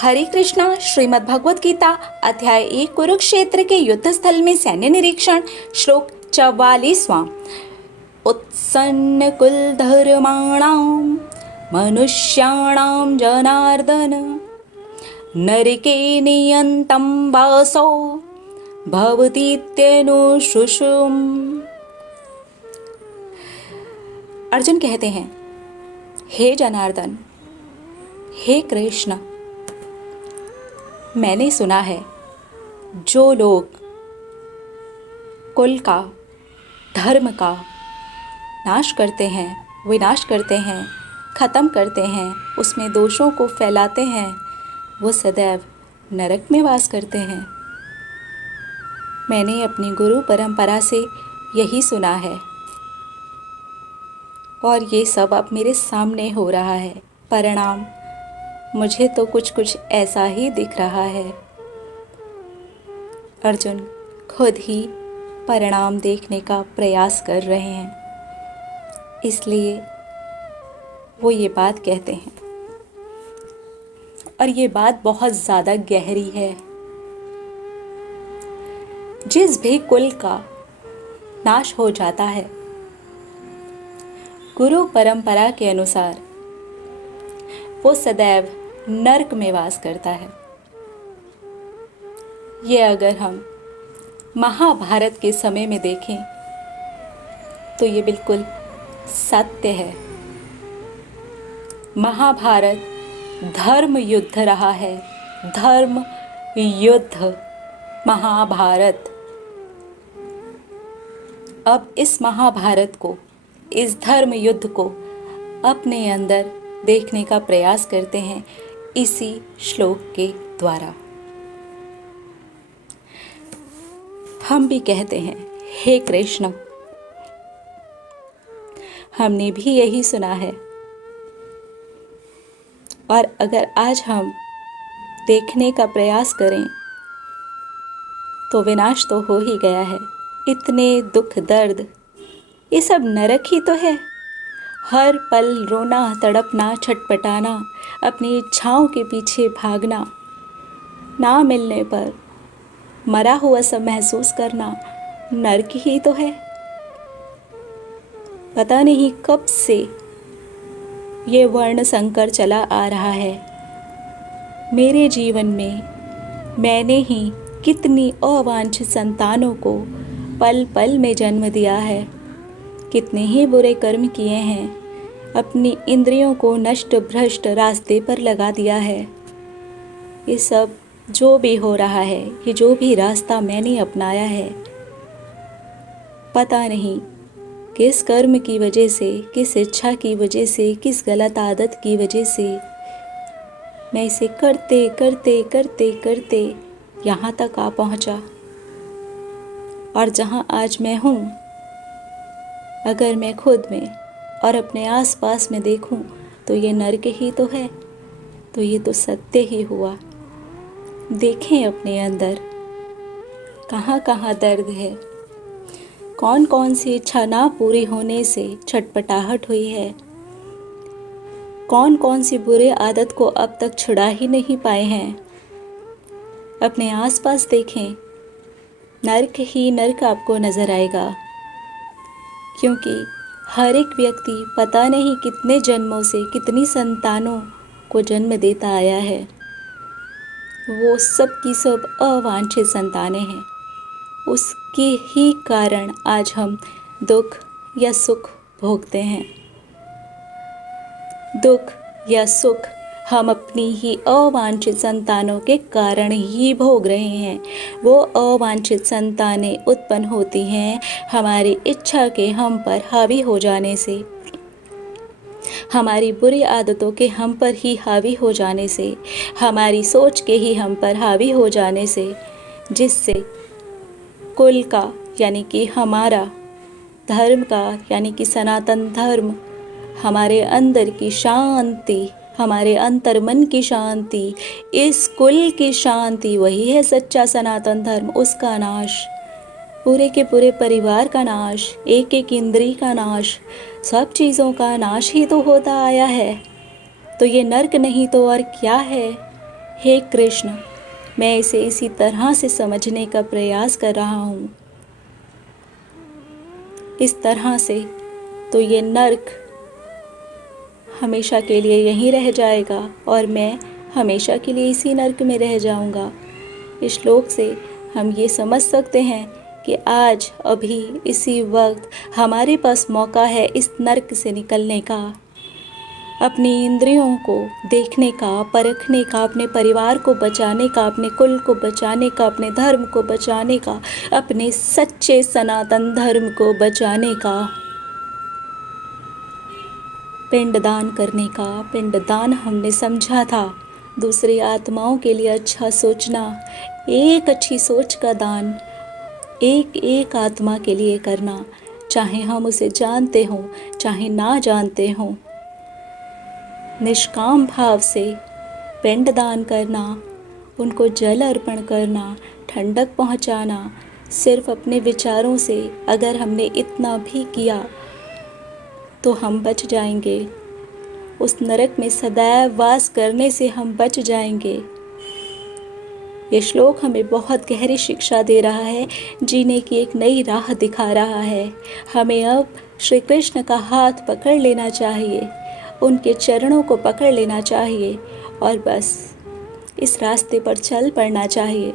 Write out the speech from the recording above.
हरे कृष्णा। श्रीमद् भगवत गीता अध्याय 1 कुरुक्षेत्र के युद्ध स्थल में सैन्य निरीक्षण। श्लोक 44वां। उत्सन्न कुल धर्माणाम मनुष्याणाम जनार्दन नरके नियंतं वासो भवतीत्यनुशुशुम। अर्जुन कहते हैं, हे जनार्दन, हे कृष्ण, मैंने सुना है जो लोग कुल का, धर्म का नाश करते हैं, विनाश करते हैं, ख़त्म करते हैं, उसमें दोषों को फैलाते हैं, वो सदैव नरक में वास करते हैं। मैंने अपनी गुरु परंपरा से यही सुना है और ये सब अब मेरे सामने हो रहा है। परिणाम मुझे तो कुछ ऐसा ही दिख रहा है। अर्जुन खुद ही परिणाम देखने का प्रयास कर रहे हैं, इसलिए वो ये बात कहते हैं और ये बात बहुत ज़्यादा गहरी है। जिस भी कुल का नाश हो जाता है, गुरु परंपरा के अनुसार वो सदैव नरक में वास करता है। ये अगर हम महाभारत के समय में देखें तो ये बिल्कुल सत्य है। महाभारत धर्म युद्ध रहा है, धर्म युद्ध महाभारत। अब इस महाभारत को, इस धर्म युद्ध को अपने अंदर देखने का प्रयास करते हैं इसी श्लोक के द्वारा। हम भी कहते हैं, हे कृष्ण, हमने भी यही सुना है और अगर आज हम देखने का प्रयास करें तो विनाश तो हो ही गया है। इतने दुख दर्द, ये सब नरक ही तो है। हर पल रोना, तड़पना, छटपटाना, अपनी इच्छाओं के पीछे भागना, ना मिलने पर मरा हुआ सब महसूस करना, नरक ही तो है। पता नहीं कब से ये वर्ण संकर चला आ रहा है। मेरे जीवन में मैंने ही कितनी अवांछित संतानों को पल पल में जन्म दिया है, कितने ही बुरे कर्म किए हैं, अपनी इंद्रियों को नष्ट भ्रष्ट रास्ते पर लगा दिया है। ये सब जो भी हो रहा है, ये जो भी रास्ता मैंने अपनाया है, पता नहीं किस कर्म की वजह से, किस इच्छा की वजह से, किस गलत आदत की वजह से मैं इसे करते करते करते करते यहाँ तक आ पहुँचा। और जहाँ आज मैं हूँ, अगर मैं खुद में और अपने आसपास में देखूं तो ये नरक ही तो है, तो ये तो सत्य ही हुआ। देखें अपने अंदर कहाँ कहाँ दर्द है, कौन कौन सी इच्छा ना पूरी होने से छटपटाहट हुई है, कौन कौन सी बुरी आदत को अब तक छुड़ा ही नहीं पाए हैं। अपने आसपास देखें, नरक ही नरक आपको नजर आएगा, क्योंकि हर एक व्यक्ति पता नहीं कितने जन्मों से कितनी संतानों को जन्म देता आया है। वो सब की सब अवांछित संतानें हैं। उसके ही कारण आज हम दुख या सुख भोगते हैं। दुख या सुख हम अपनी ही अवांछित संतानों के कारण ही भोग रहे हैं। वो अवांछित संतानें उत्पन्न होती हैं हमारी इच्छा के हम पर हावी हो जाने से, हमारी बुरी आदतों के हम पर ही हावी हो जाने से, हमारी सोच के ही हम पर हावी हो जाने से, जिससे कुल का यानी कि हमारा धर्म का यानी कि सनातन धर्म, हमारे अंदर की शांति, हमारे अंतर्मन की शांति, इस कुल की शांति, वही है सच्चा सनातन धर्म। उसका नाश, पूरे के पूरे परिवार का नाश, एक एक इंद्री का नाश, सब चीज़ों का नाश ही तो होता आया है। तो ये नर्क नहीं तो और क्या है, हे कृष्ण, मैं इसे इसी तरह से समझने का प्रयास कर रहा हूँ। इस तरह से तो ये नर्क हमेशा के लिए यहीं रह जाएगा और मैं हमेशा के लिए इसी नर्क में रह जाऊंगा। इस श्लोक से हम ये समझ सकते हैं कि आज अभी इसी वक्त हमारे पास मौका है इस नर्क से निकलने का, अपनी इंद्रियों को देखने का, परखने का, अपने परिवार को बचाने का, अपने कुल को बचाने का, अपने धर्म को बचाने का, अपने सच्चे सनातन धर्म को बचाने का, पिंडदान करने का। पिंडदान हमने समझा था दूसरी आत्माओं के लिए अच्छा सोचना, एक अच्छी सोच का दान एक एक आत्मा के लिए करना, चाहे हम उसे जानते हों चाहे ना जानते हों। निष्काम भाव से पिंडदान करना, उनको जल अर्पण करना, ठंडक पहुंचाना, सिर्फ अपने विचारों से अगर हमने इतना भी किया तो हम बच जाएंगे। उस नरक में सदैव वास करने से हम बच जाएंगे। ये श्लोक हमें बहुत गहरी शिक्षा दे रहा है, जीने की एक नई राह दिखा रहा है। हमें अब श्री कृष्ण का हाथ पकड़ लेना चाहिए, उनके चरणों को पकड़ लेना चाहिए और बस इस रास्ते पर चल पड़ना चाहिए।